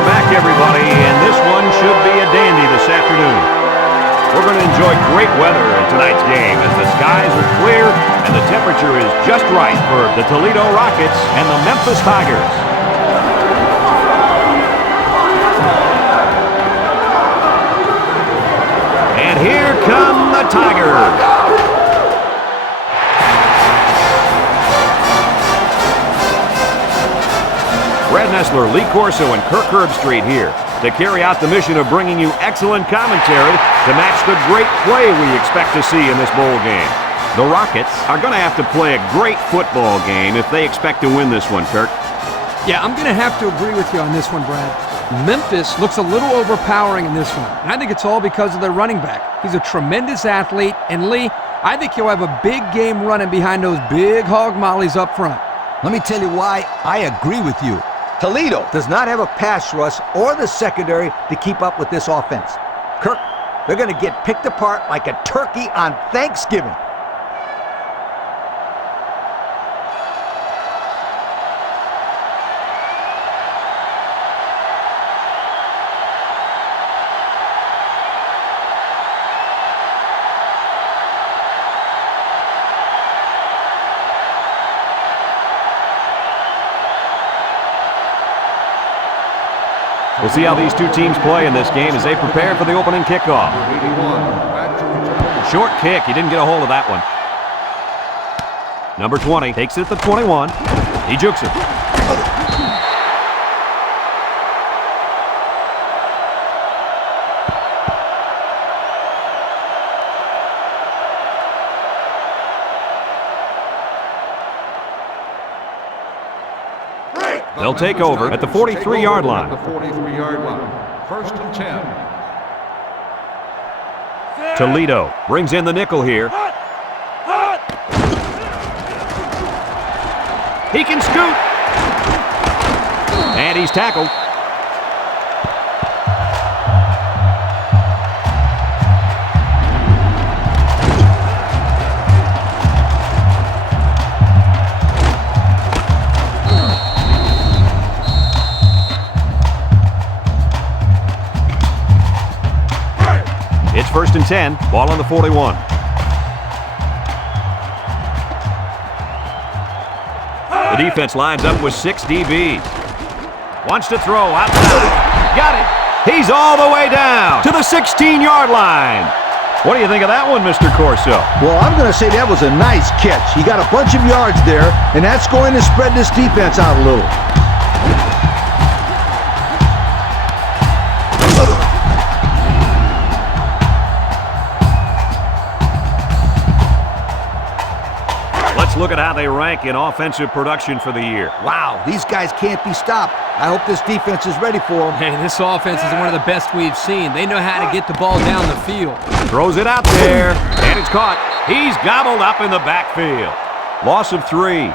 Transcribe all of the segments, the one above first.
Welcome back, everybody, and this one should be a dandy this afternoon. We're going to enjoy great weather in tonight's game as the skies are clear and the temperature is just right for the Toledo Rockets and the Memphis Tigers. And here come the Tigers. Brad Nessler, Lee Corso, and Kirk Herbstreit here to carry out the mission of bringing you excellent commentary to match the great play we expect to see in this bowl game. The Rockets are going to have to play a great football game if they expect to win this one, Kirk. Yeah, I'm going to have to agree with you on this one, Brad. Memphis looks a little overpowering in this one, and I think it's all because of their running back. He's a tremendous athlete, and Lee, I think he'll have a big game running behind those big hog mollies up front. Let me tell you why I agree with you. Toledo does not have a pass rush or the secondary to keep up with this offense. Kirk, they're going to get picked apart like a turkey on Thanksgiving. We'll see how these two teams play in this game as they prepare for the opening kickoff. Short kick. He didn't get a hold of that one. Number 20 takes it at the 21. He jukes it. They'll take over at the 43-yard line. First and 10. Toledo brings in the nickel here. He can scoot. And he's tackled. It's first and 10, ball on the 41. The defense lines up with 6 DBs. Wants to throw outside. Got it. He's all the way down to the 16-yard line. What do you think of that one, Mr. Corso? Well, I'm going to say that was a nice catch. He got a bunch of yards there, and that's going to spread this defense out a little. Look at how they rank in offensive production for the year. Wow, these guys can't be stopped. I hope this defense is ready for them. Hey, this offense is one of the best we've seen. They know how to get the ball down the field. Throws it out there, and it's caught. He's gobbled up in the backfield. Loss of 3.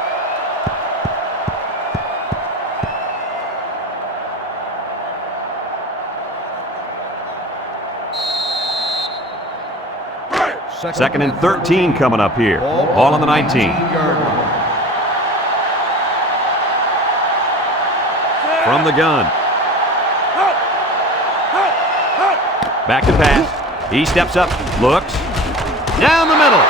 Second and 13 coming up here. Ball on the 19. From the gun. Back to pass. He steps up, looks. Down the middle.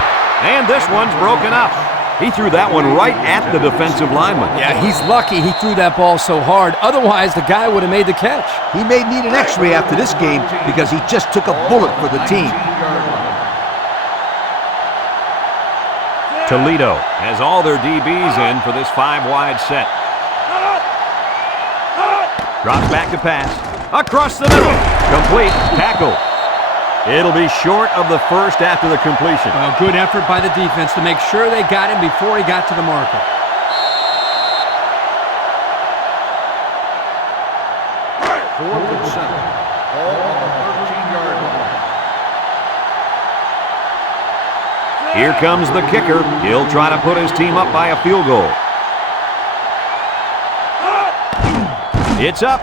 And this one's broken up. He threw that one right at the defensive lineman. Yeah, he's lucky he threw that ball so hard. Otherwise, the guy would have made the catch. He may need an x-ray after this game because he just took a bullet for the team. Toledo has all their DBs in for this 5-wide set. Drops back to pass. Across the middle. Complete. Tackle. It'll be short of the first after the completion. Well, good effort by the defense to make sure they got him before he got to the marker. Fourth and 7. All on the 13-yard line. Here comes the kicker. He'll try to put his team up by a field goal. It's up.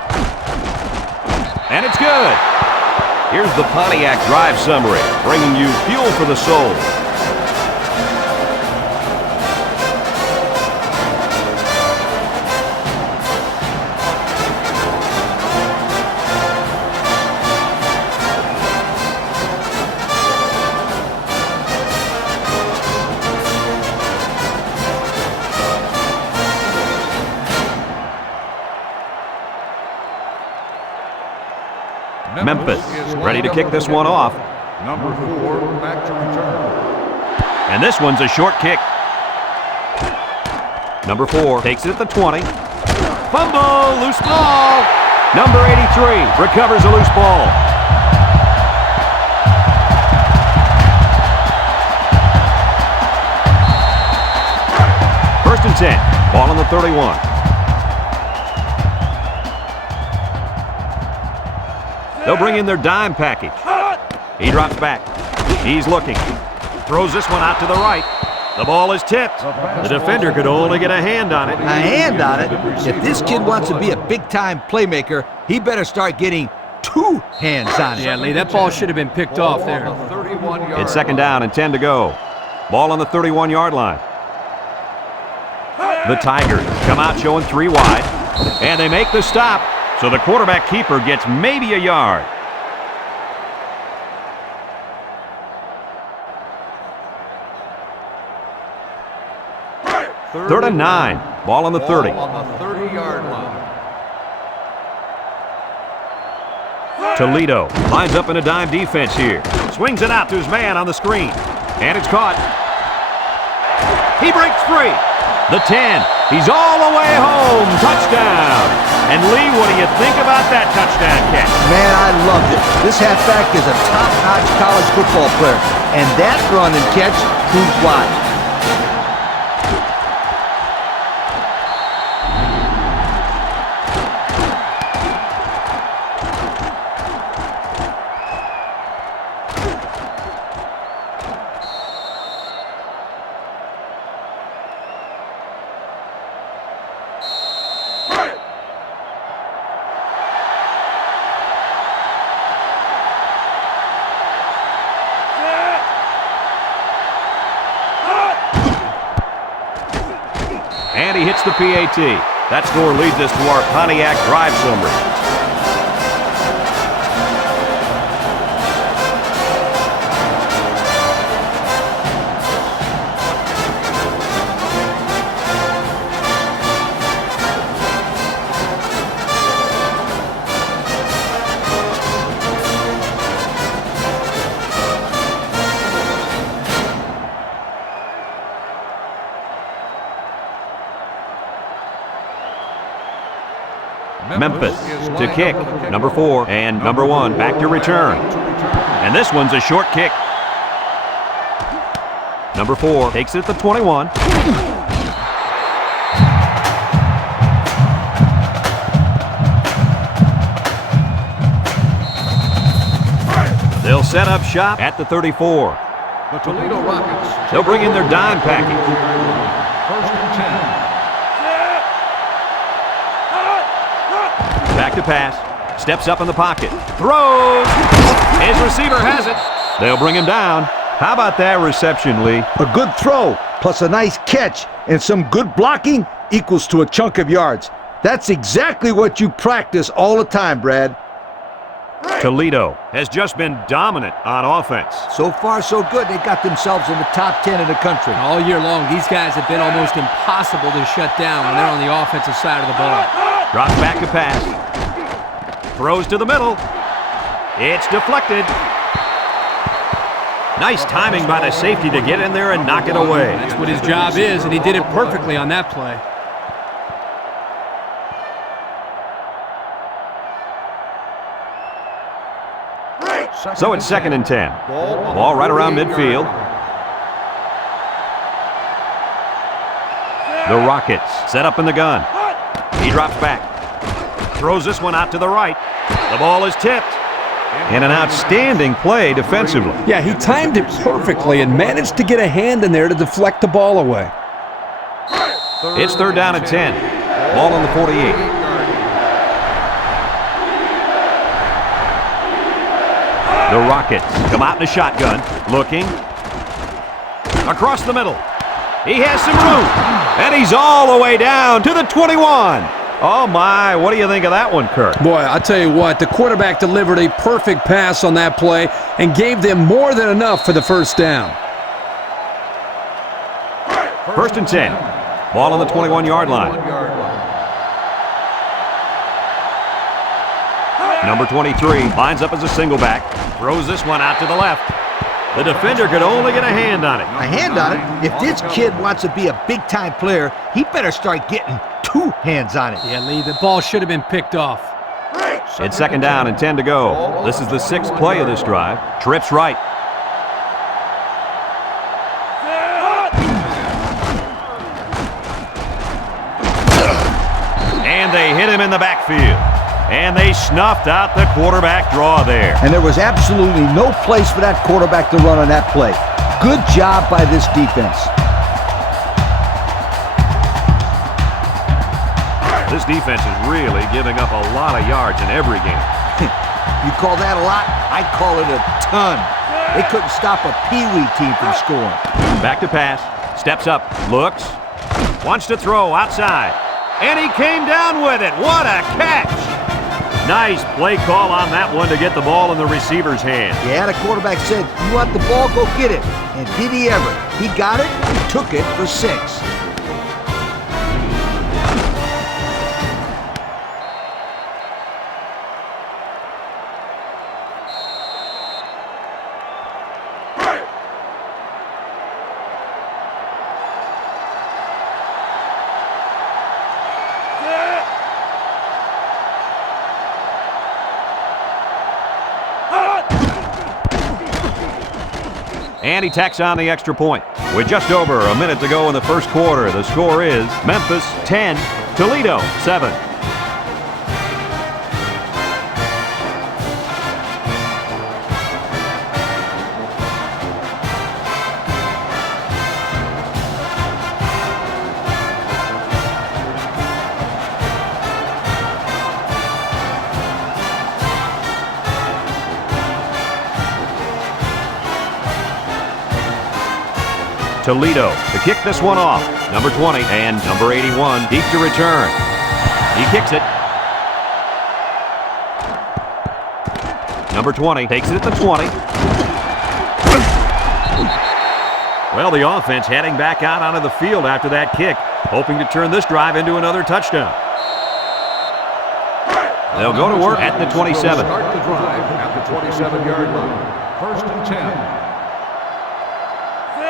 And it's good. Here's the Pontiac Drive Summary, bringing you fuel for the soul. Memphis ready to kick this one off. Number 4, back to return. And this one's a short kick. Number 4 takes it at the 20. Fumble, loose ball. Number 83 recovers a loose ball. First and 10, ball on the 31. They'll bring in their dime package. He drops back. He's looking. Throws this one out to the right. The ball is tipped. The defender could only get a hand on it. A hand on it? If this kid wants to be a big-time playmaker, he better start getting 2 hands on it. Yeah, Lee, that ball should have been picked off there. It's second down and 10 to go. Ball on the 31-yard line. The Tigers come out showing 3 wide, and they make the stop. So the quarterback keeper gets maybe a yard. Third and 9. Ball on the 30. On the 30-yard line. Toledo lines up in a dime defense here. Swings it out to his man on the screen. And it's caught. He breaks free. The 10. He's all the way home. Touchdown. And Lee, what do you think about that touchdown catch? Man, I loved it. This halfback is a top-notch college football player. And that run and catch proves why. And he hits the PAT. That score leads us to our Pontiac drive summary. Memphis to kick, number 4, and number 1 back to return. And this one's a short kick. Number 4 takes it at the 21. They'll set up shop at the 34. The Toledo Rockets. They'll bring in their dime package. First and 10. Back to pass. Steps up in the pocket. Throws. His receiver has it. They'll bring him down. How about that reception, Lee? A good throw plus a nice catch and some good blocking equals to a chunk of yards. That's exactly what you practice all the time, Brad. Toledo has just been dominant on offense. So far, so good. They got themselves in the top 10 in the country. All year long, these guys have been almost impossible to shut down when they're on the offensive side of the ball. Drops back to pass. Throws to the middle. It's deflected. Nice timing by the safety to get in there and knock it away. That's what his job is, and he did it perfectly on that play. So it's second and 10. Ball right around midfield. The Rockets set up in the gun. He drops back. Throws this one out to the right. The ball is tipped. And an outstanding play defensively. Yeah, he timed it perfectly and managed to get a hand in there to deflect the ball away. It's third down and 10. Ball on the 48. The Rockets come out in a shotgun. Looking. Across the middle. He has some room. And he's all the way down to the 21. Oh, my. What do you think of that one, Kirk? Boy, I'll tell you what, the quarterback delivered a perfect pass on that play and gave them more than enough for the first down. First and 10. Ball on the 21-yard line. Number 23 lines up as a single back. Throws this one out to the left. The defender could only get a hand on it. A hand on it? If this kid wants to be a big-time player, he better start getting 2 hands on it. Yeah, Lee, the ball should have been picked off. It's second down and 10 to go. This is the 6th play of this drive. Trips right. And they hit him in the backfield. And they snuffed out the quarterback draw there. And there was absolutely no place for that quarterback to run on that play. Good job by this defense. This defense is really giving up a lot of yards in every game. You call that a lot? I call it a ton. They couldn't stop a peewee team from scoring. Back to pass. Steps up. Looks. Wants to throw outside. And he came down with it. What a catch! Nice play call on that one to get the ball in the receiver's hand. Yeah, the quarterback said, "You want the ball, go get it." And did he ever? He got it and took it for 6. And he tacks on the extra point. With just over a minute to go in the first quarter, the score is Memphis 10, Toledo 7. Toledo to kick this one off. Number 20 and number 81 deep to return. He kicks it. Number 20 takes it at the 20. Well, the offense heading back out onto the field after that kick, hoping to turn this drive into another touchdown. They'll go to work at the 27. Start the drive at the 27-yard line. First and 10.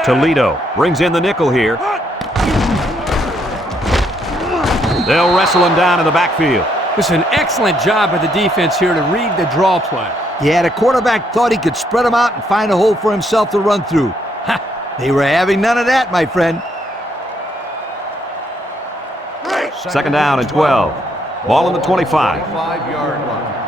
Toledo brings in the nickel here. They'll wrestle him down in the backfield. It's an excellent job by the defense here to read the draw play. Yeah, the quarterback thought he could spread them out and find a hole for himself to run through. Ha! They were having none of that, my friend. Second down and 12. Ball on the 25. 25-yard line.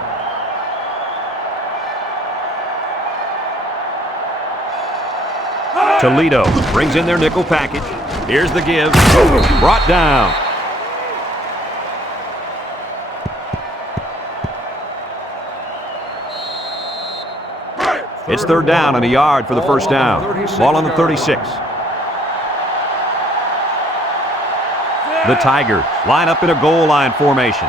Toledo brings in their nickel package. Here's the give. Brought down. It's third down and a yard for the first down. Ball on the 36. The Tigers line up in a goal line formation.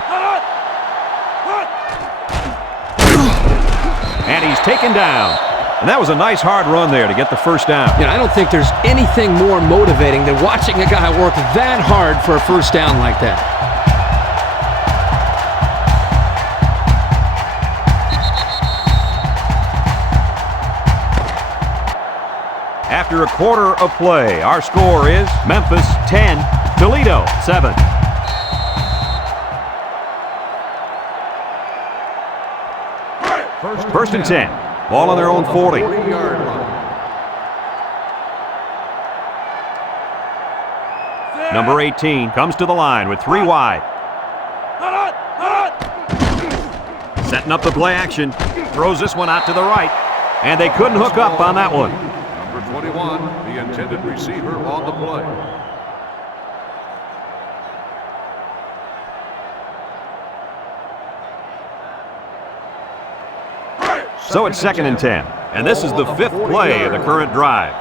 And he's taken down. And that was a nice hard run there to get the first down. You know, I don't think there's anything more motivating than watching a guy work that hard for a first down like that. After a quarter of play, our score is Memphis 10, Toledo 7. First and 10. Ball on their own 40. 40-yard line. Number 18 comes to the line with 3 wide. Setting up the play action. Throws this one out to the right. And they couldn't hook up on that one. Number 21, the intended receiver on the play. So it's second and 10. And this is the 5th play of the current drive.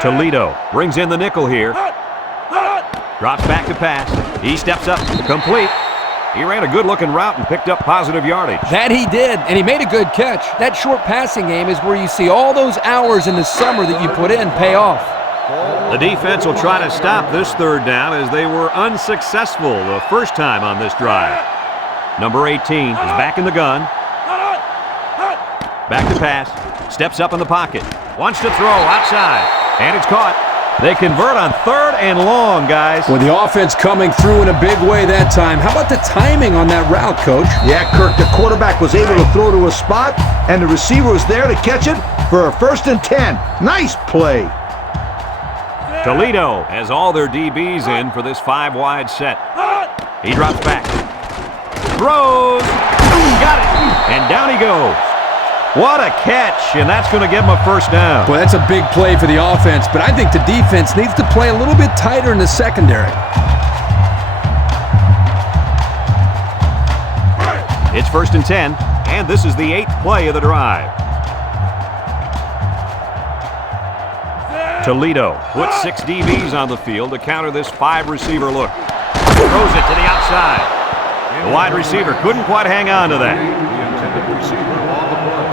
Toledo brings in the nickel here. Drops back to pass. He steps up. Complete. He ran a good-looking route and picked up positive yardage. That he did, and he made a good catch. That short passing game is where you see all those hours in the summer that you put in pay off. The defense will try to stop this third down as they were unsuccessful the first time on this drive. Number 18 is back in the gun. Back to pass. Steps up in the pocket. Wants to throw outside. And it's caught. They convert on 3rd and long, guys. With the offense coming through in a big way that time. How about the timing on that route, Coach? Yeah, Kirk, the quarterback was able to throw to a spot, and the receiver was there to catch it for a 1st and 10. Nice play. Toledo has all their DBs in for this 5-wide set. He drops back. Throws. Got it. And down he goes. What a catch, and that's going to give him a 1st down. Boy, that's a big play for the offense, but I think the defense needs to play a little bit tighter in the secondary. It's 1st and 10, and this is the 8th play of the drive. Toledo puts 6 DBs on the field to counter this 5-receiver look. Throws it to the outside. The wide receiver couldn't quite hang on to that. The intended receiver on the play.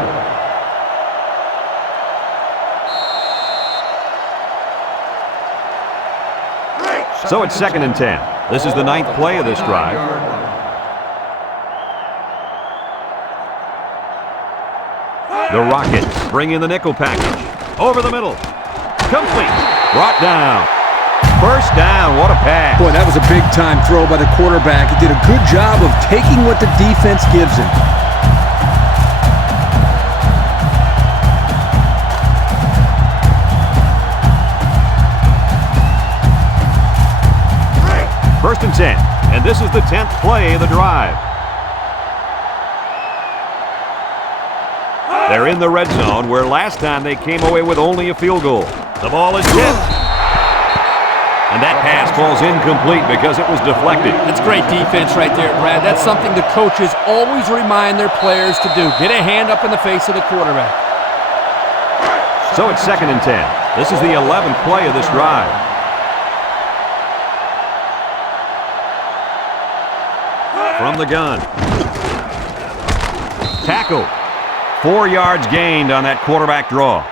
So it's 2nd and 10. This is the 9th play of this drive. The Rockets bring in the nickel package. Over the middle. Complete. Brought down. 1st down. What a pass. Boy, that was a big-time throw by the quarterback. He did a good job of taking what the defense gives him. First and 10, and this is the 10th play of the drive. They're in the red zone, where last time they came away with only a field goal. The ball is tipped. And that pass falls incomplete because it was deflected. That's great defense right there, Brad. That's something the coaches always remind their players to do. Get a hand up in the face of the quarterback. So it's 2nd and 10. This is the 11th play of this drive. From the gun. Tackle. 4 yards gained on that quarterback draw.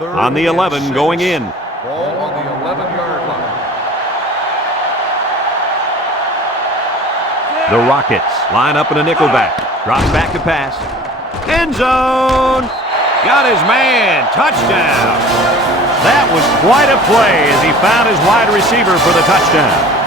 On the 11, going in. Ball on the 11-yard line. The Rockets line up in a nickelback. Drops back to pass. End zone. Got his man. Touchdown. That was quite a play as he found his wide receiver for the touchdown.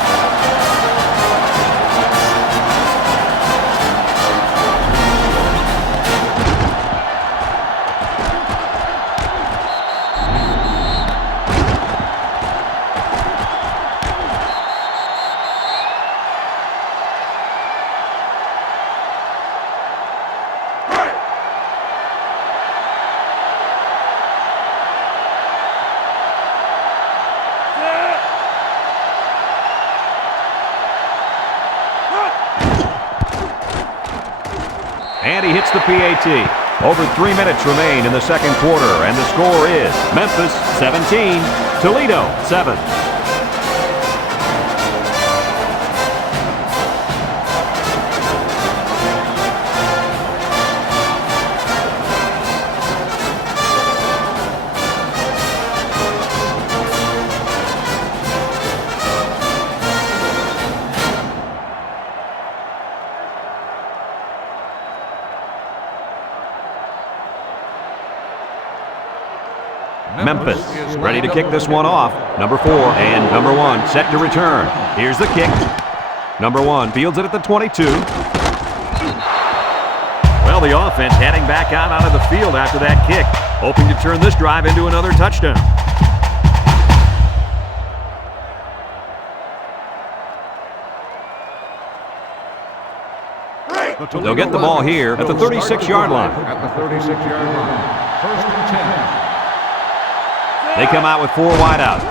And he hits the PAT. Over 3 minutes remain in the second quarter, and the score is Memphis 17, Toledo 7. Memphis ready to kick this one off. Number 4 and number 1 set to return. Here's the kick. Number 1 fields it at the 22. Well, the offense heading back out onto the field after that kick, hoping to turn this drive into another touchdown. They'll get the ball here at the 36-yard line. At the 36-yard line. 1st and 10. They come out with 4 wide out.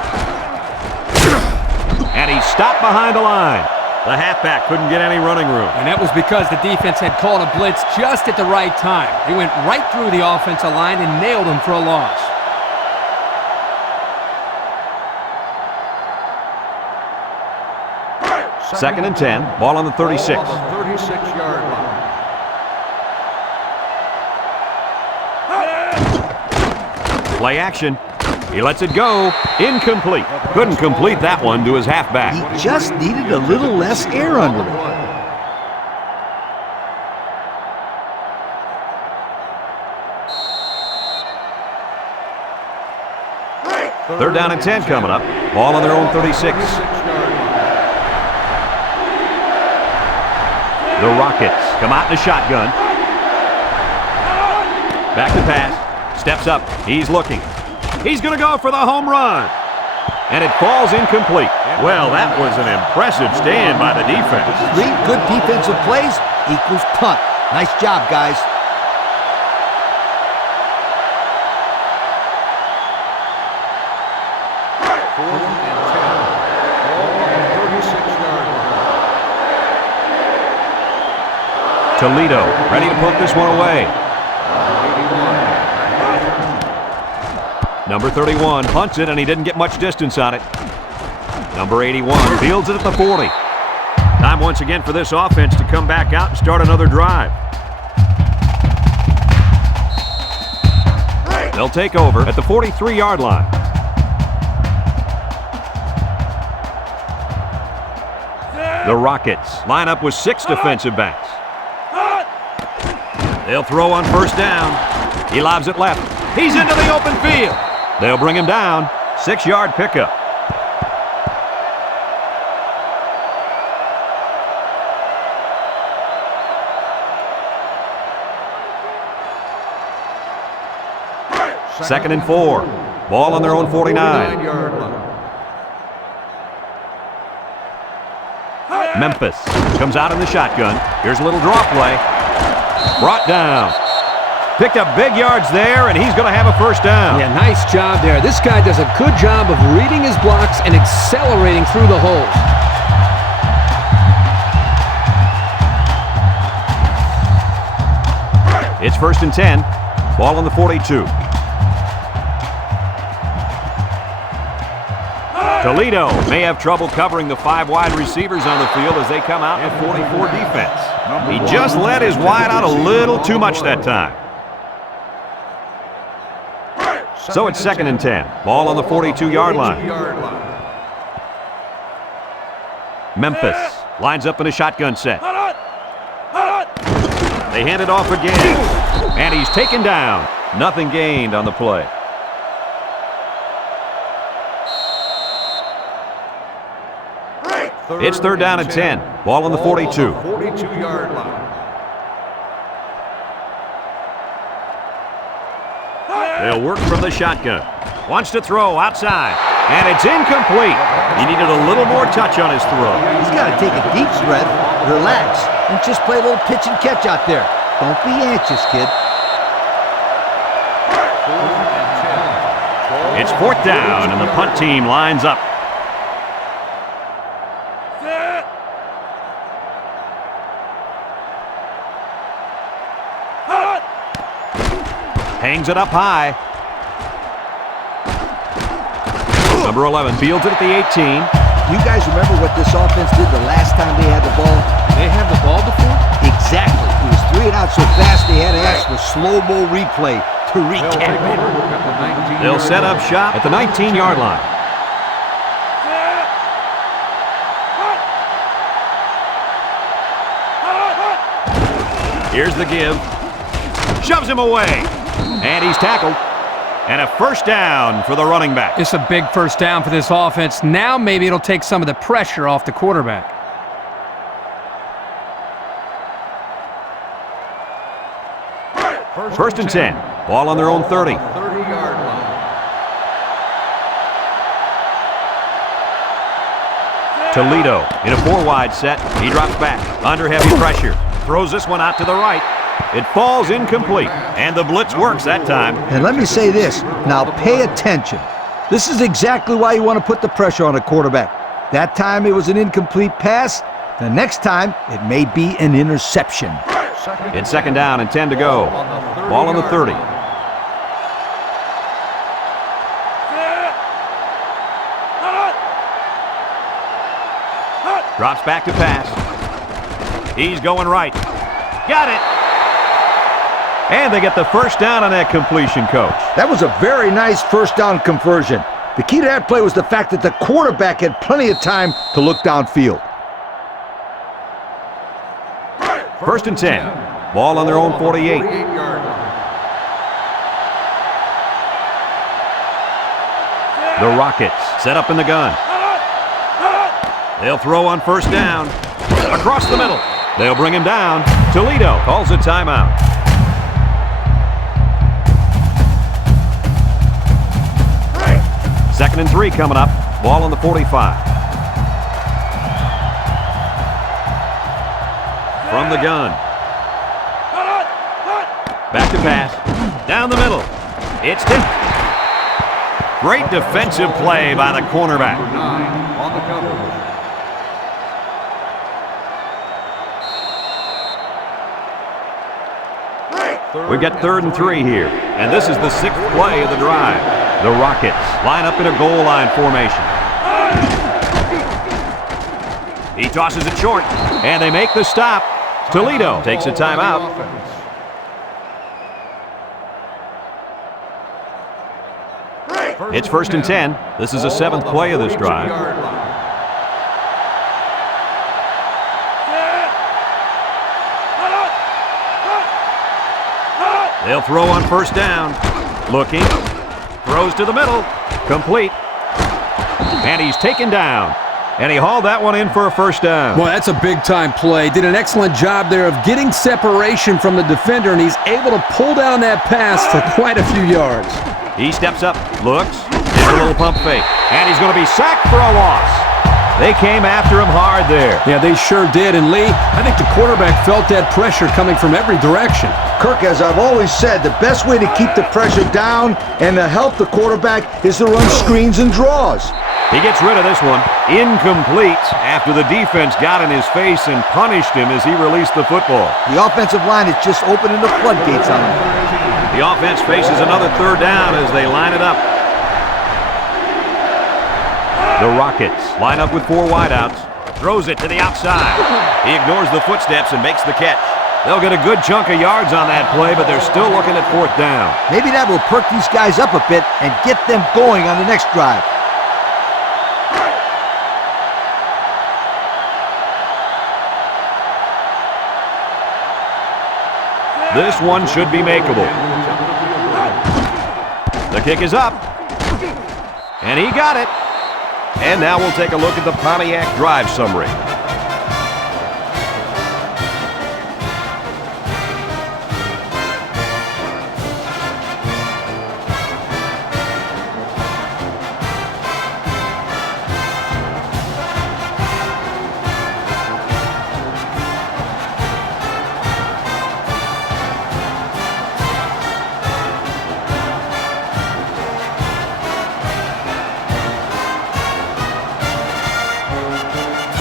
And he's stopped behind the line. The halfback couldn't get any running room. And that was because the defense had called a blitz just at the right time. He went right through the offensive line and nailed him for a loss. Second and 10, ball on the 36. Ball on the 36-yard line. Play action. He lets it go. Incomplete. Couldn't complete that one to his halfback. He just needed a little less air under it. Third down and 10 coming up. Ball on their own 36. The Rockets come out in a shotgun. Back to pass. Steps up. He's looking. He's going to go for the home run. And it falls incomplete. Well, that was an impressive stand by the defense. 3 good defensive plays equals punt. Nice job, guys. Toledo ready to put this one away. Number 31 punts it, and he didn't get much distance on it. Number 81 fields it at the 40. Time once again for this offense to come back out and start another drive. They'll take over at the 43-yard line. The Rockets line up with 6 defensive backs. They'll throw on first down. He lobs it left. He's into the open field. They'll bring him down. 6-yard pickup. Second and 4. Ball on their own 49. Memphis comes out in the shotgun. Here's a little draw play. Brought down. Picked up big yards there, and he's going to have a first down. Yeah, nice job there. This guy does a good job of reading his blocks and accelerating through the holes. It's first and 10. Ball on the 42. Toledo may have trouble covering the 5 wide receivers on the field as they come out in 44 defense. He just let his wide out a little too much that time. So it's second and 10. Ball on the 42-yard line. Memphis lines up in a shotgun set. They hand it off again. And he's taken down. Nothing gained on the play. It's third down and 10. Ball on the 42. 42-yard line. They'll work from the shotgun. Wants to throw outside. And it's incomplete. He needed a little more touch on his throw. He's got to take a deep breath, relax, and just play a little pitch and catch out there. Don't be anxious, kid. It's fourth down, and the punt team lines up. Hangs it up high. Number 11 fields it at the 18. You guys remember what this offense did the last time they had the ball? They have the ball before? Exactly. It was 3 and out so fast they had to ask for slow-mo replay to recap it. They'll set up shop at the 19-yard line. Here's the give. Shoves him away. And he's tackled. And a first down for the running back. It's a big first down for this offense. Now maybe it'll take some of the pressure off the quarterback. First and 10. Ball on their own 30. 30-yard line. Toledo in a 4-wide set. He drops back under heavy pressure. Throws this one out to the right. It falls incomplete, and the blitz works that time. And let me say this, now pay attention. This is exactly why you want to put the pressure on a quarterback. That time it was an incomplete pass. The next time it may be an interception. It's second down and 10 to go. Ball on the 30. Drops back to pass. He's going right. Got it. And they get the first down on that completion, Coach. That was a very nice first down conversion. The key to that play was the fact that the quarterback had plenty of time to look downfield. 1st and 10. Ball on their own 48. 48-yard line. The Rockets set up in the gun. They'll throw on 1st down. Across the middle. They'll bring him down. Toledo calls a timeout. Second and 3 coming up. Ball on the 45. From the gun. Back to pass. Down the middle. It's tipped. Great defensive play by the cornerback. Number 9 on the cover. We've got 3rd and 3 here. And this is the 6th play of the drive. The Rockets line up in a goal line formation. He tosses it short, and they make the stop. Toledo takes a timeout. It's 1st and 10. This is the 7th play of this drive. They'll throw on 1st down. Looking. Throws to the middle. Complete. And he's taken down. And he hauled that one in for a 1st down. Boy, that's a big-time play. Did an excellent job there of getting separation from the defender, and he's able to pull down that pass for quite a few yards. He steps up, looks, there's a little pump fake, and he's going to be sacked for a loss. They came after him hard there. Yeah, they sure did. And Lee, I think the quarterback felt that pressure coming from every direction. Kirk, as I've always said, the best way to keep the pressure down and to help the quarterback is to run screens and draws. He gets rid of this one. Incomplete after the defense got in his face and punished him as he released the football. The offensive line is just opening the floodgates on him. The offense faces another 3rd down as they line it up. The Rockets line up with 4 wideouts. Throws it to the outside. He ignores the footsteps and makes the catch. They'll get a good chunk of yards on that play, but they're still looking at 4th down. Maybe that will perk these guys up a bit and get them going on the next drive. This one should be makeable. The kick is up. And he got it. And now we'll take a look at the Pontiac drive summary.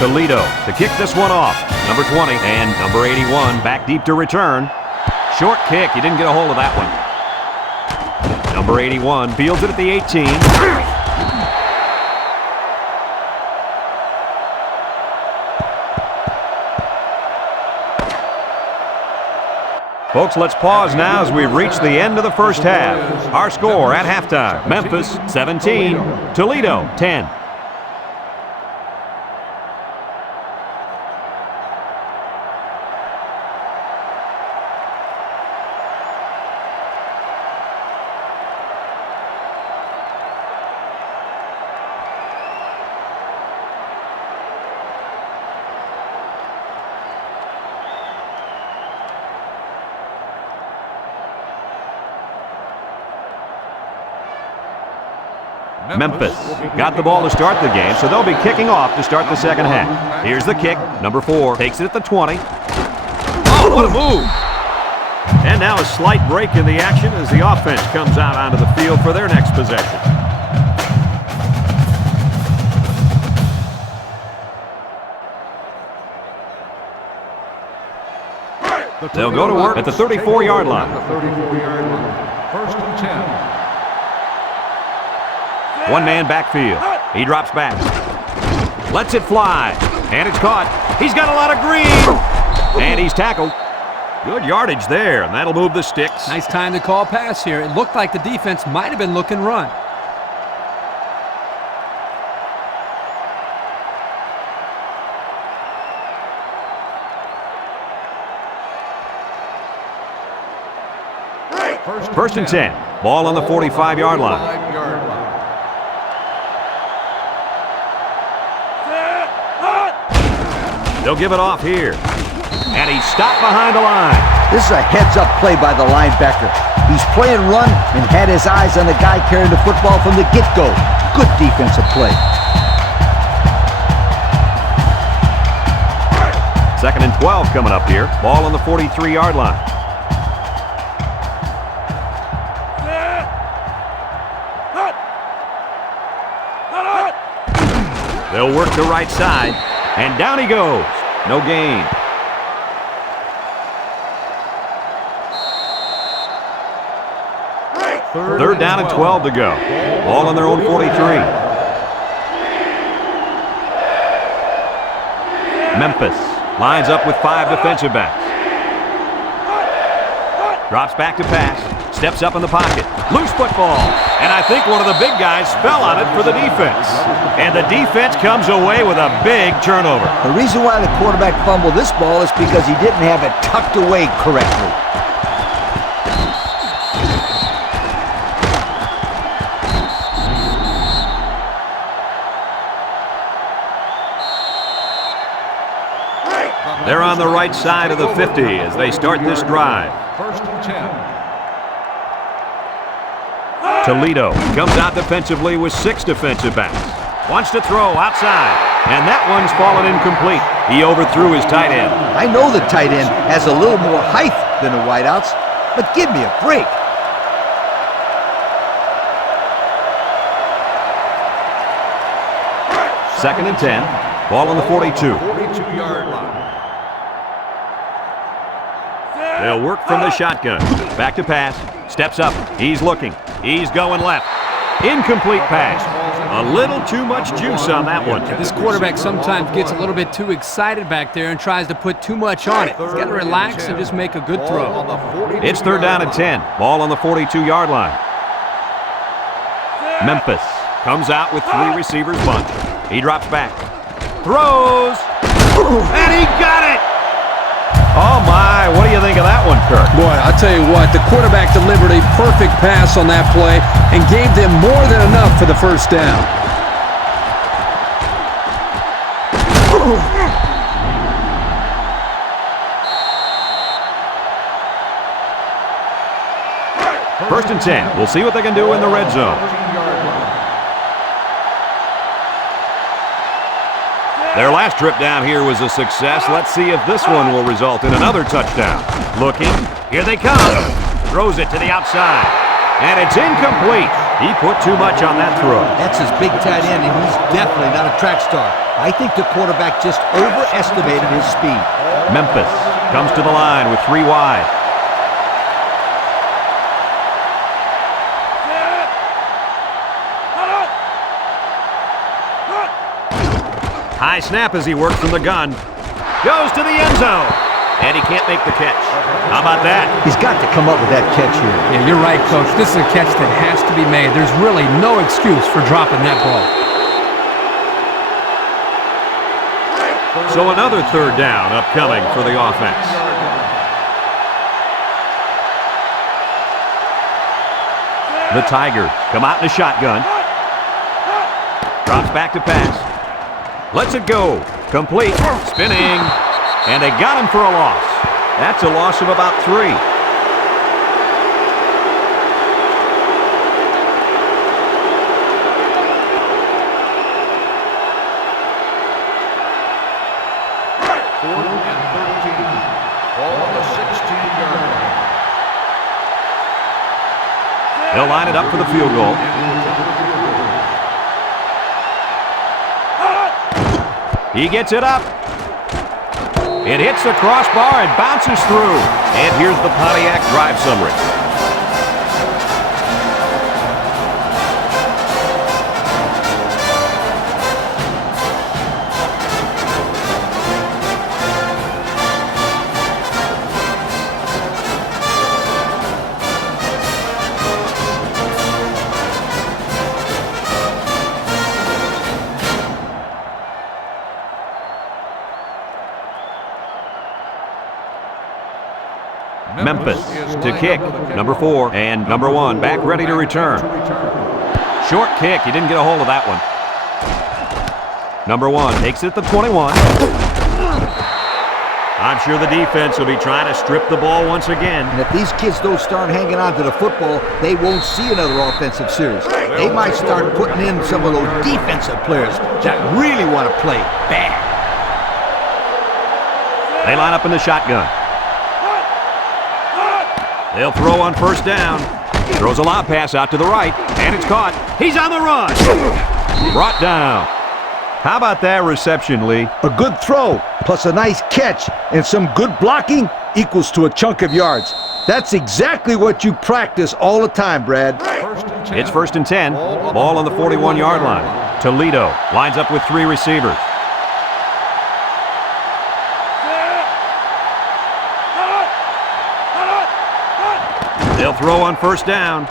Toledo to kick this one off. Number 20 and number 81 back deep to return. Short kick. He didn't get a hold of that one. Number 81 fields it at the 18. Folks, let's pause now as we've reached the end of the first half. Our score at halftime, Memphis 17, Toledo 10. Memphis got the ball to start the game, so they'll be kicking off to start the second half. Here's the kick. Number 4 takes it at the 20. Oh, what a move! And now a slight break in the action as the offense comes out onto the field for their next possession. They'll go to work at the 34-yard line. 1st and 10. One man backfield. He drops back. Lets it fly. And it's caught. He's got a lot of green. And he's tackled. Good yardage there, and that'll move the sticks. Nice time to call pass here. It looked like the defense might have been looking run. First and 10. Ball on the 45-yard line. They'll give it off here. And he's stopped behind the line. This is a heads-up play by the linebacker. He's playing run and had his eyes on the guy carrying the football from the get-go. Good defensive play. Second and 12 coming up here. Ball on the 43-yard line. They'll work the right side. And down he goes. No gain. Third down and 12 to go. Ball on their own 43. Memphis lines up with 5 defensive backs. Drops back to pass. Steps up in the pocket. Loose football. And I think one of the big guys fell on it for the defense. And the defense comes away with a big turnover. The reason why the quarterback fumbled this ball is because he didn't have it tucked away correctly. They're on the right side of the 50 as they start this drive. First and 10. Toledo comes out defensively with 6 defensive backs. Wants to throw outside, and that one's fallen incomplete. He overthrew his tight end. I know the tight end has a little more height than the wideouts, but give me a break. Second and 10. Ball on the 42. 42-yard line. They'll work from the shotgun. Back to pass. Steps up. He's looking. He's going left. Incomplete pass. A little too much juice on that one. This quarterback sometimes gets a little bit too excited back there and tries to put too much on it. He's got to relax and just make a good throw. It's third down and 10. Ball on the 42-yard line. Memphis comes out with 3 receivers bunch. He drops back. Throws. And he got it! Oh, my. What do you think of that one, Kirk? Boy, I'll tell you what, the quarterback delivered a perfect pass on that play and gave them more than enough for the first down. First and 10. We'll see what they can do in the red zone. Their last trip down here was a success. Let's see if this one will result in another touchdown. Looking. Here they come. Throws it to the outside. And it's incomplete. He put too much on that throw. That's his big tight end, and he's definitely not a track star. I think the quarterback just overestimated his speed. Memphis comes to the line with 3 wide. High snap as he works from the gun. Goes to the end zone. And he can't make the catch. How about that? He's got to come up with that catch here. Yeah, you're right, Coach. This is a catch that has to be made. There's really no excuse for dropping that ball. So another third down upcoming for the offense. The Tigers come out in a shotgun. Drops back to pass. Lets it go. Complete. Spinning. And they got him for a loss. That's a loss of about 3. Fourth and 13. Ball on the 16-yard line. They'll line it up for the field goal. He gets it up. It hits the crossbar and bounces through. And here's the Pontiac drive summary. Memphis to kick. Number 4 and number 1 back ready to return. Short kick. He didn't get a hold of that one. Number 1 takes it at the 21. I'm sure the defense will be trying to strip the ball once again. And if these kids don't start hanging on to the football, they won't see another offensive series. They might start putting in some of those defensive players that really want to play bad. They line up in the shotgun. They'll throw on first down. Throws a lob pass out to the right, and it's caught. He's on the run. Brought down. How about that reception, Lee? A good throw, plus a nice catch, and some good blocking equals to a chunk of yards. That's exactly what you practice all the time, Brad. It's 1st and 10. Ball on the 41-yard line. Toledo lines up with 3 receivers. They'll throw on first down.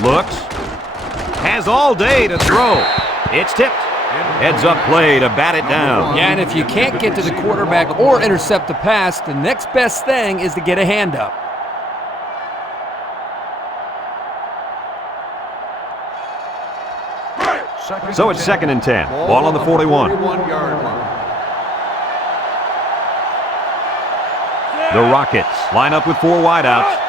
Looks. Has all day to throw. It's tipped. Heads up play to bat it down. Yeah, and if you can't get to the quarterback or intercept the pass, the next best thing is to get a hand up. So it's 2nd and 10. Ball on the 41. The Rockets line up with 4 wideouts.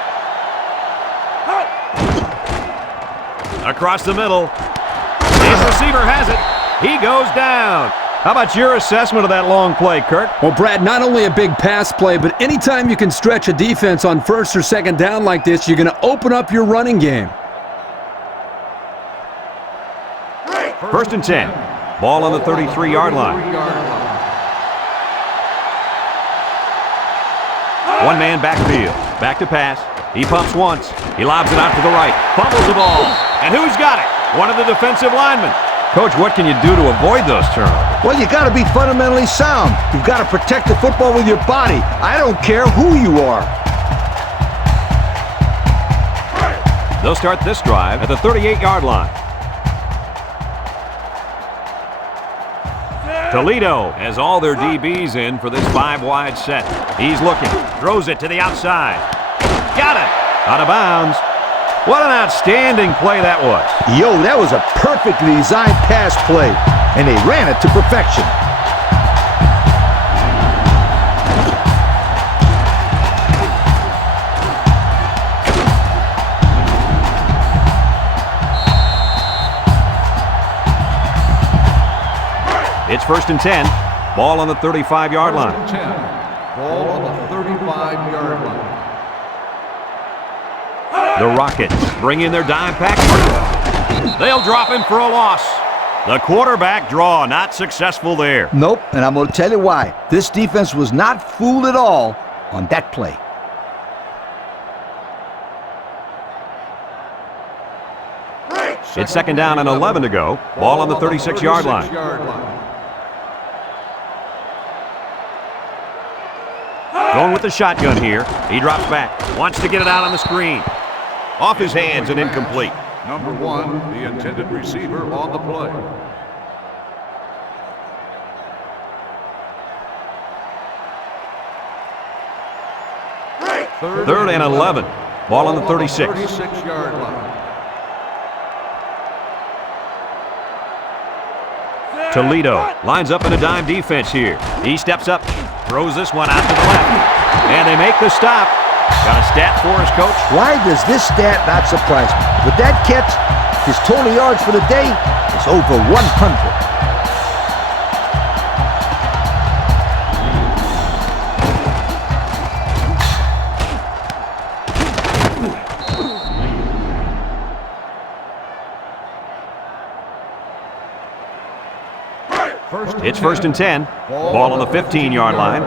Across the middle. His receiver has it. He goes down. How about your assessment of that long play, Kirk? Well, Brad, not only a big pass play, but anytime you can stretch a defense on 1st or 2nd down like this, you're going to open up your running game. 1st and 10. Ball on the 33-yard line. One man backfield. Back to pass. He pumps once. He lobs it out to the right. Fumbles the ball. And who's got it? One of the defensive linemen. Coach, what can you do to avoid those turnovers? Well, you got to be fundamentally sound. You've got to protect the football with your body. I don't care who you are. They'll start this drive at the 38-yard line. Toledo has all their DBs in for this 5-wide set. He's looking. Throws it to the outside. Got it. Out of bounds. What an outstanding play that was. Yo, that was a perfectly designed pass play, and they ran it to perfection. It's 1st and 10. Ball on the 35-yard line. Ball on the 35-yard line. The Rockets bring in their dime pack. They'll drop him for a loss. The quarterback draw not successful there. Nope, and I'm going to tell you why. This defense was not fooled at all on that play. It's 2nd down and 11 to go. Ball on the 36-yard line. Going with the shotgun here. He drops back. Wants to get it out on the screen. Off his hands and incomplete. Number 1, the intended receiver on the play. Third and 11. Ball on the 36. 36-yard line. Toledo lines up in a dime defense here. He steps up, throws this one out to the left. And they make the stop. Got a stat for us, Coach? Why does this stat not surprise me? With that catch, his total yards for the day is over 100. It's 1st and 10. Ball on the 15-yard line.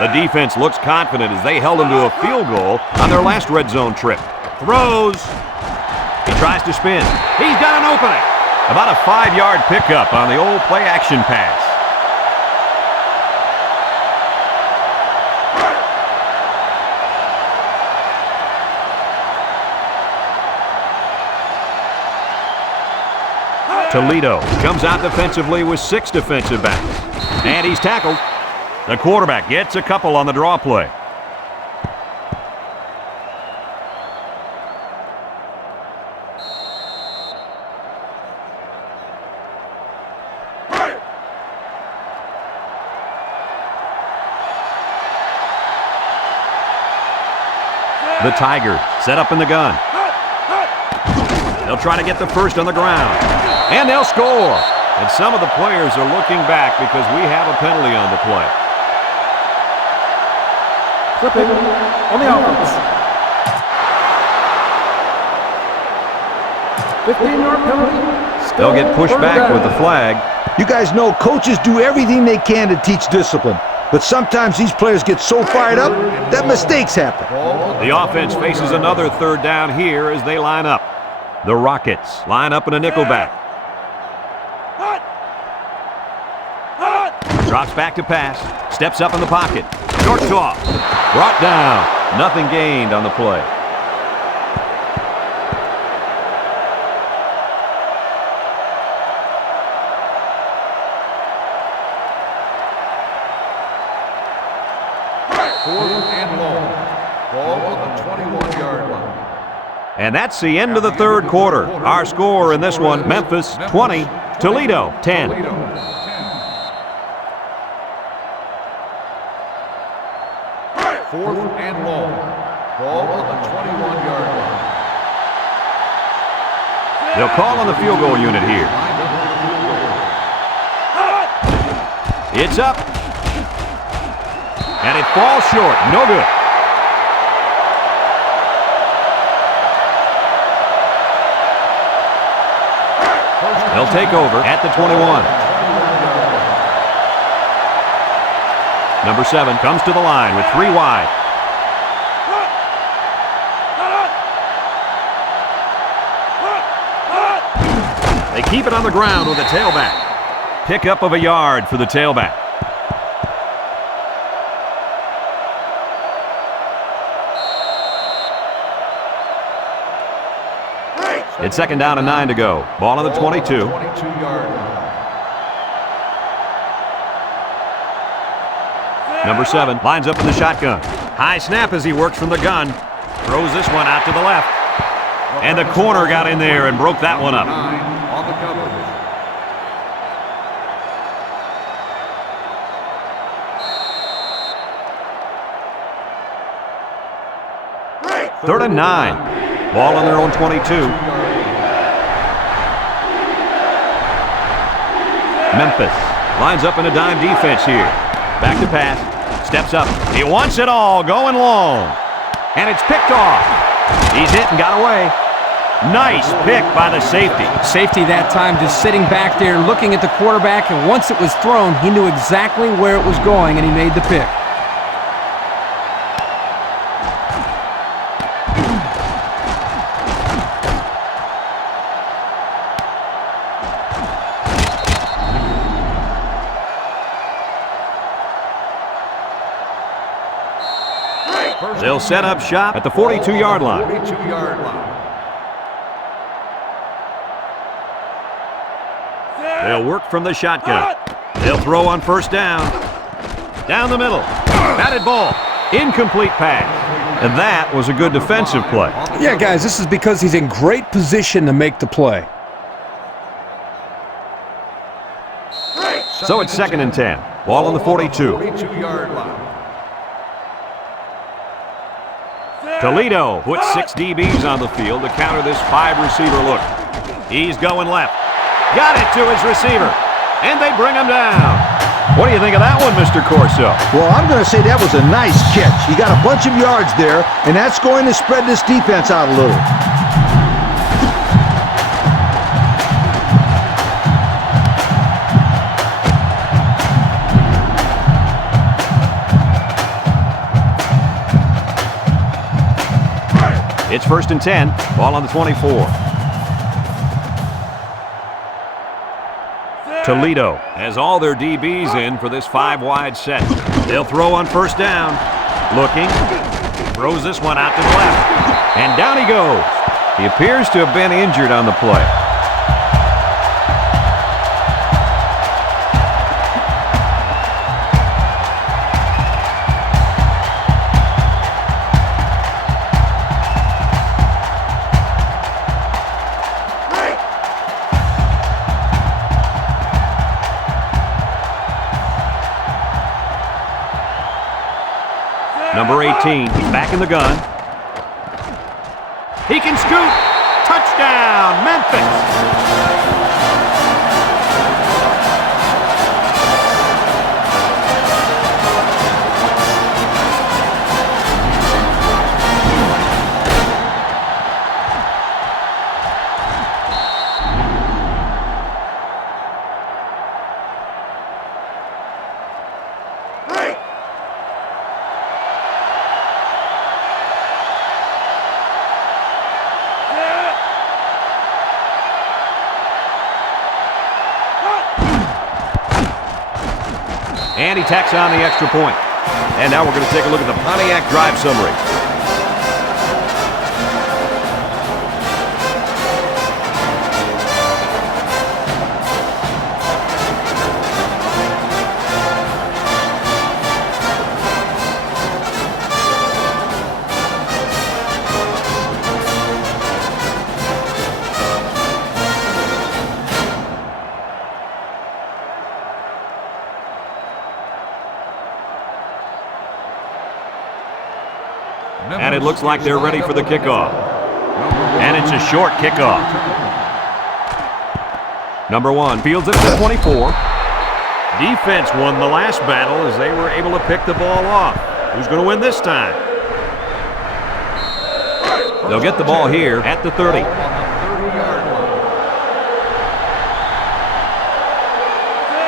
The defense looks confident as they held him to a field goal on their last red zone trip. Throws. He tries to spin. He's got an opening. About a 5-yard pickup on the old play-action pass. Toledo comes out defensively with 6 defensive backs. And he's tackled. The quarterback gets a couple on the draw play. The Tigers set up in the gun. They'll try to get the first on the ground. And they'll score. And some of the players are looking back because we have a penalty on the play. Flipping on the offense. 15-yard penalty. They'll get pushed back with the flag. You guys know coaches do everything they can to teach discipline. But sometimes these players get so fired up that mistakes happen. The offense faces another third down here as they line up. The Rockets line up in a nickelback. Drops back to pass. Steps up in the pocket. Short toss. Brought down. Nothing gained on the play. And that's the end of the third quarter. Our score in this one, Memphis 20, Toledo 10. Fourth and long. Ball on the 21-yard line. They'll call on the field goal unit here. It's up. And it falls short. No good. They'll take over at the 21. Number 7 comes to the line with 3 wide. They keep it on the ground with a tailback. Pickup of a yard for the tailback. It's second down and 9 to go. Ball on the 22. 22-yard line. Number 7 lines up in the shotgun. High snap as he works from the gun. Throws this one out to the left. And the corner got in there and broke that one up. 9 on the coverage. Third and 9. Ball on their own 22. Memphis lines up in a dime defense here. Back to pass. Steps up. He wants it all. Going long. And it's picked off. He's hit and got away. Nice pick by the safety. Safety that time just sitting back there looking at the quarterback, and once it was thrown, he knew exactly where it was going, and he made the pick. They'll set up shop at the 42-yard line. 42-yard line. They'll work from the shotgun. They'll throw on first down. Down the middle. Batted ball. Incomplete pass. And that was a good defensive play. Yeah, guys, this is because he's in great position to make the play. So it's second and 10. Ball on the 42. 42-yard line. Toledo puts 6 DBs on the field to counter this 5-receiver look. He's going left. Got it to his receiver. And they bring him down. What do you think of that one, Mr. Corso? Well, I'm going to say that was a nice catch. He got a bunch of yards there, and that's going to spread this defense out a little. It's first and 10. Ball on the 24. Toledo has all their DBs in for this 5-wide set. They'll throw on first down. Looking. Throws this one out to the left. And down he goes. He appears to have been injured on the play. 13. He's back in the gun. He can scoot. Touchdown, Memphis. And he tacks on the extra point. And now we're going to take a look at the Pontiac drive summary. And it looks like they're ready for the kickoff. And it's a short kickoff. Number 1 fields it to 24. Defense won the last battle as they were able to pick the ball off. Who's going to win this time? They'll get the ball here at the 30.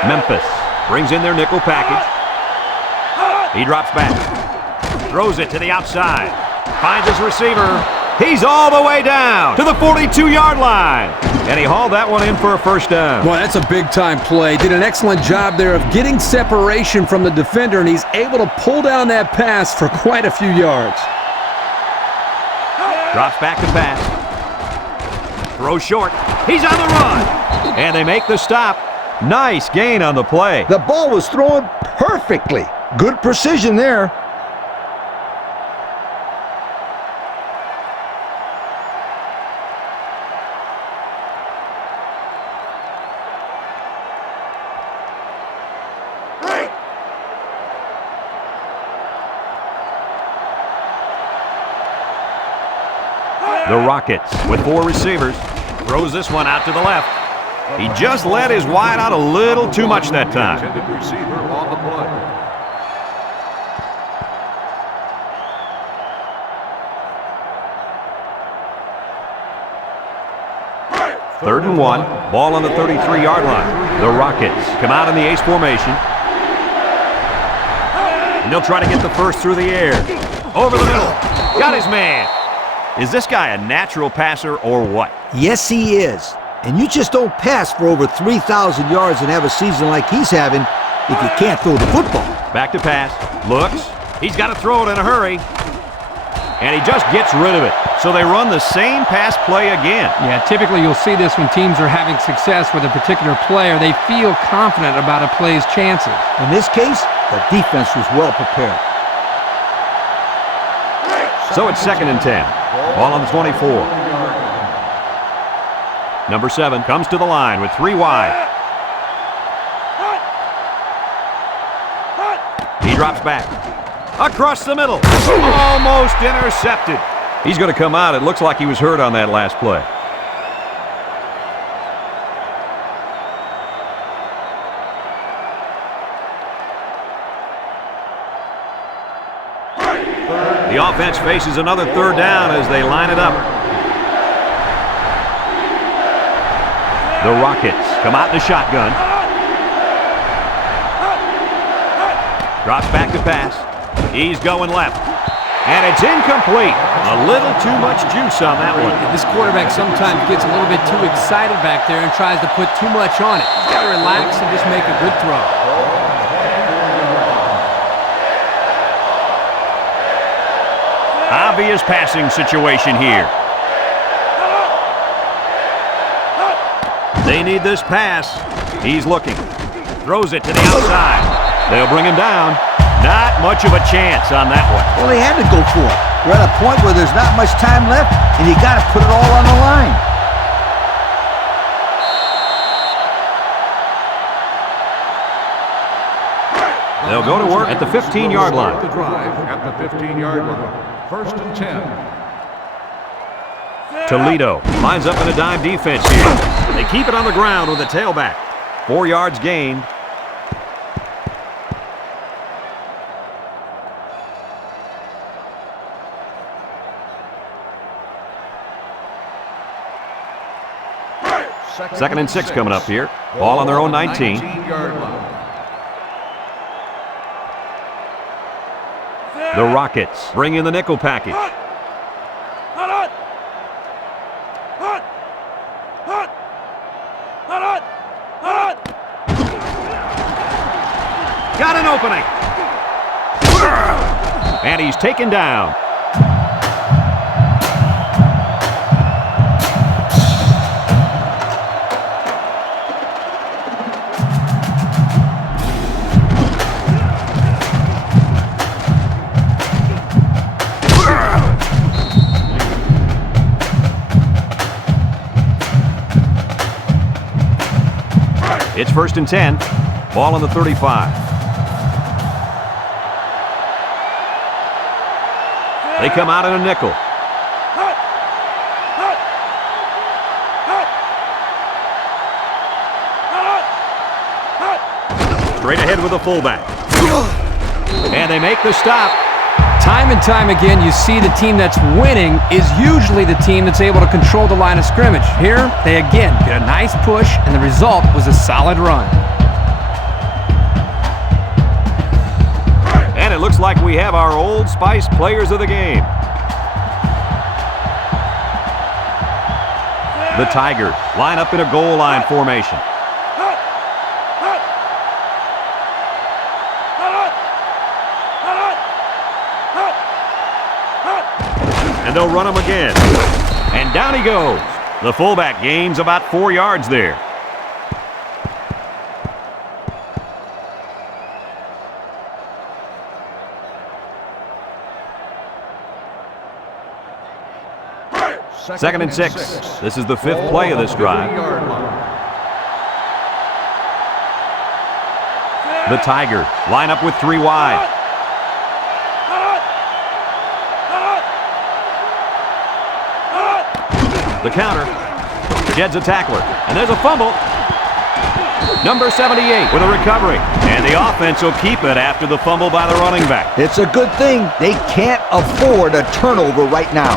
Memphis brings in their nickel package. He drops back. Throws it to the outside. Finds his receiver. He's all the way down to the 42-yard line. And he hauled that one in for a first down. Boy, that's a big-time play. Did an excellent job there of getting separation from the defender, and he's able to pull down that pass for quite a few yards. Drops back to pass. Throws short. He's on the run. And they make the stop. Nice gain on the play. The ball was thrown perfectly. Good precision there. The Rockets with 4 receivers. Throws this one out to the left. He just let his wide out a little too much that time. Receiver on the play. 3rd and 1. Ball on the 33-yard line. The Rockets come out in the ace formation. And they'll try to get the first through the air. Over the middle. Got his man. Is this guy a natural passer or what? Yes, he is. And you just don't pass for over 3,000 yards and have a season like he's having if you can't throw the football. Back to pass. Looks. He's got to throw it in a hurry. And he just gets rid of it. So they run the same pass play again. Yeah, typically you'll see this when teams are having success with a particular player. They feel confident about a play's chances. In this case, the defense was well prepared. So it's 2nd and 10. Ball on the 24. Number 7 comes to the line with 3 wide. He drops back. Across the middle. Almost intercepted. He's going to come out. It looks like he was hurt on that last play. The offense faces another 3rd down as they line it up. The Rockets come out in the shotgun. Drops back to pass. He's going left. And it's incomplete. A little too much juice on that one. This quarterback sometimes gets a little bit too excited back there and tries to put too much on it. He's got to relax and just make a good throw. Obvious passing situation here. They need this pass. He's looking. Throws it to the outside. They'll bring him down. Not much of a chance on that one. Well, they had to go for it. We're at a point where there's not much time left, and you got to put it all on the line. They'll They'll go to work at the 15-yard line. The drive at the 15-yard line. 1st and 10. Toledo lines up in a dime defense here. They keep it on the ground with the tailback. 4 yards gained. Second and 6 coming up here. Ball on their own 19. 19-yard line. The Rockets bring in the nickel package. Got an opening. And he's taken down. It's 1st and 10. Ball on the 35. They come out in a nickel. Straight ahead with the fullback. And they make the stop. Time and time again, you see the team that's winning is usually the team that's able to control the line of scrimmage. Here, they again get a nice push, and the result was a solid run. And it looks like we have our Old Spice players of the game. The Tigers line up in a goal line formation. And they'll run him again. And down he goes. The fullback gains about 4 yards there. Second and 6. This is the 5th play of this drive. The Tigers line up with 3 wide. The counter. Sheds a tackler. And there's a fumble. Number 78 with a recovery. And the offense will keep it after the fumble by the running back. It's a good thing they can't afford a turnover right now.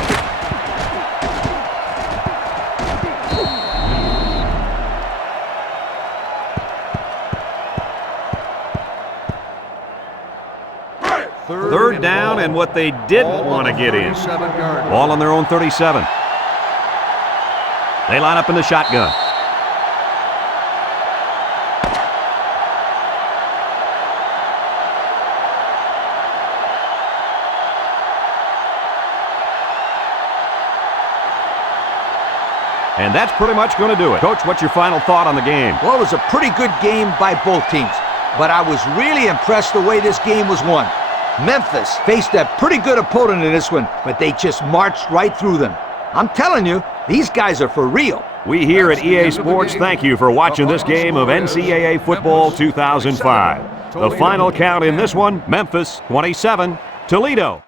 Third down and what they didn't want to get in. Ball on their own 37. They line up in the shotgun. And that's pretty much going to do it. Coach, what's your final thought on the game? Well, it was a pretty good game by both teams, but I was really impressed the way this game was won. Memphis faced a pretty good opponent in this one, but they just marched right through them. I'm telling you, these guys are for real. We here at EA Sports thank you for watching this game of NCAA Football 2005. The final count in this one, Memphis 27, Toledo